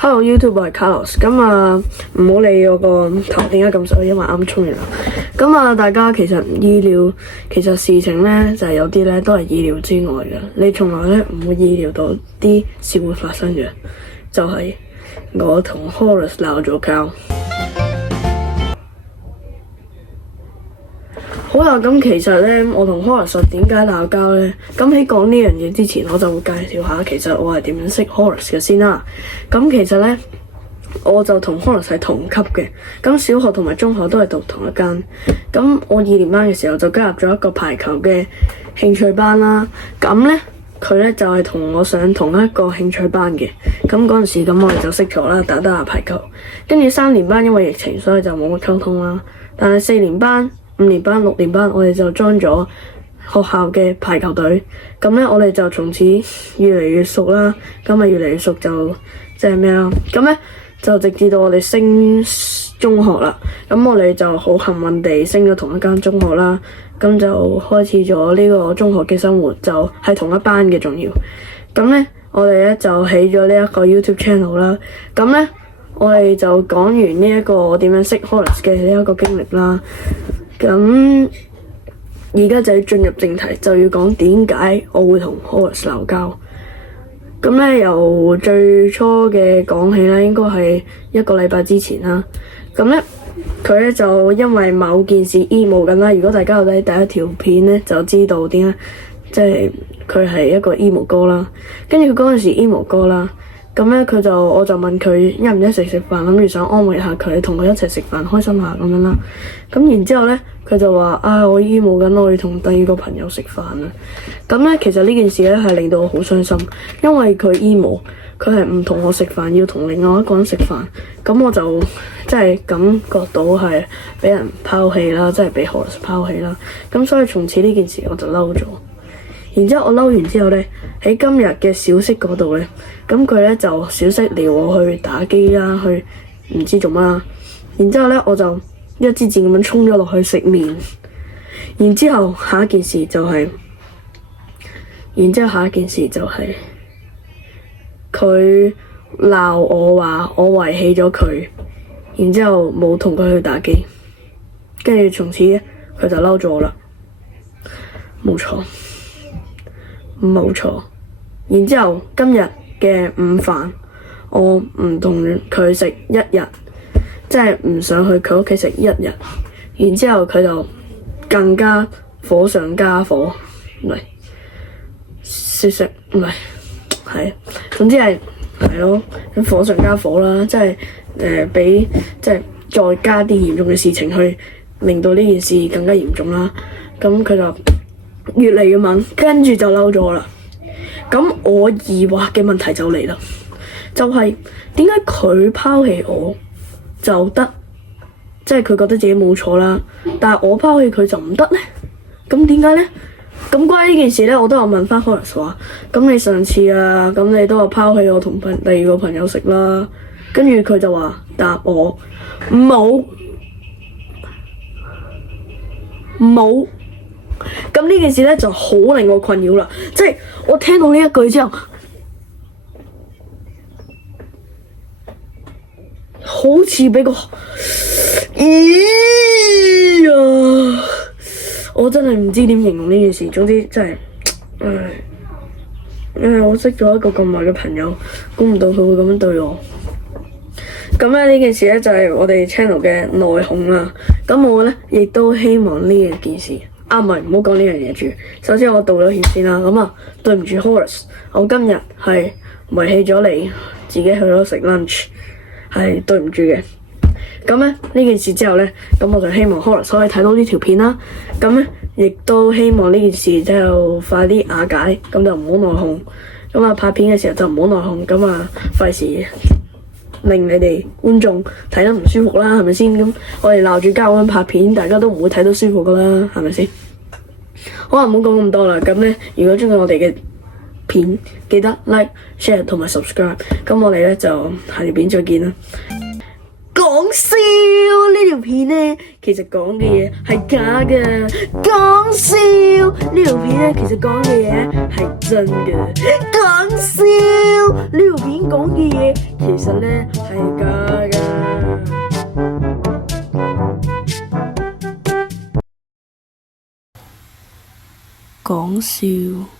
Hello YouTube，我係 Carlos。咁唔好理我個頭點解咁水，因為啱沖完涼。咁大家其實事情咧就係有啲咧都係意料之外嘅，你從來咧唔會意料到啲事會發生嘅，就係我同 Horace 鬧咗交。好啦，咁其實咧，我同 Horace 點解鬧交咧？咁喺講呢樣嘢之前，我就會介紹下其實我係點樣識 Horace 嘅先啦。咁其實咧，我就同 Horace 係同級嘅。咁小學同埋中學都係讀同一間。咁我2年班嘅時候就加入咗一個排球嘅興趣班啦。咁咧，佢咧就係同我上同一個興趣班嘅。咁嗰陣時咁我哋就識咗啦，打下排球。跟住3年班因為疫情，所以就冇乜溝通啦。但係4年班、5年班、6年班，我哋就 join 咗學校嘅排球隊。咁咧，我哋就從此越嚟越熟啦。咁越嚟越熟就即係咩啊？咁咧就直至到我哋升中學啦。咁我哋就好幸運地升咗同一間中學啦。咁就開始咗呢個中學嘅生活，就係同一班嘅仲要。咁咧，我哋咧就起咗呢一個 YouTube channel 啦。咁咧，我哋就講完呢一個我點樣識 Horace 嘅呢一個經歷啦。咁而家就要進入正題，就要講點解我會同 Horace 鬧交。咁咧由最初嘅講起啦，應該係1個禮拜之前啦。咁咧佢咧就因為某件事 emo 緊啦。如果大家有睇第一條片咧，就知道點解，即係佢係一個 emo 哥啦。跟住佢嗰陣時 emo 哥啦。咁咧我就問佢一唔一齊食飯，諗住想安慰下佢，同佢一齊食飯開心下咁樣啦。咁然之後咧，佢就話我 emo 緊，我要同第二個朋友食飯啊。咁咧其實呢件事咧係令到我好傷心，因為佢 emo，佢係唔同我食飯，要同另外一個人食飯。咁我就即係感覺到係俾人拋棄啦，即係俾 Horace 拋棄啦。咁所以從此呢件事我就嬲咗。然之後我嬲完之後咧，喺今日嘅小息嗰度咧，咁佢咧就小息撩我去打機啦，去唔知做乜啦。然之後咧，我就一支箭咁樣衝咗落去食麵。然之後下一件事就係佢鬧我話我遺棄咗佢，然之後冇同佢去打機，跟住從此佢就嬲咗我啦。冇錯，然之後今日嘅午飯，我唔同佢食1日，即係唔想去佢屋企食1日。然之後佢就更加火上加火，唔係，總之係咯，火上加火啦，即係俾即係再加啲嚴重嘅事情去令到呢件事更加嚴重啦。咁佢就越嚟越猛，跟住就嬲咗我啦。咁我疑惑嘅問題就嚟啦，就係點解佢拋棄我就得，即係佢覺得自己冇錯啦，但係我拋棄佢就唔得咧？咁點解咧？咁關於呢件事咧，我都有問翻 Horace 話，咁你上次咁你都話拋棄我同第二個朋友食啦，跟住佢就話答我冇。咁呢件事咧就好令我困擾啦，即係我聽到呢一句之後，好似俾個我真係唔知點形容呢件事。總之真係，我識咗一個咁耐嘅朋友，估唔到佢會咁樣對我。咁咧呢件事咧就係我哋 channel 嘅內訌啦。咁我咧亦都希望呢件事。唔好講呢樣嘢住。首先我道咗歉先啦。咁對唔住 Horace， 我今日係遺棄咗你，自己去咗食 lunch， 係對唔住嘅。咁咧呢件事之後咧，咁我就希望 Horace 可以睇到呢條片啦。咁咧亦都希望呢件事就快啲瓦解，咁就唔好內訌。咁拍片嘅時候就唔好內訌，咁費事令你哋觀眾睇得唔舒服啦，係咪先？咁我哋鬧住交咁拍片，大家都唔會睇到舒服噶啦，係咪先？好啦，唔好講咁多啦。咁咧，如果中意我哋嘅片，記得 like、share 同埋 subscribe。咁我哋咧就下條片再見啦。講笑，呢條片呢，其實講嘅嘢係假嘅。講笑，呢條片呢，其實講嘅嘢係真嘅。講笑，呢條片講嘅嘢其實呢係假嘅。講笑。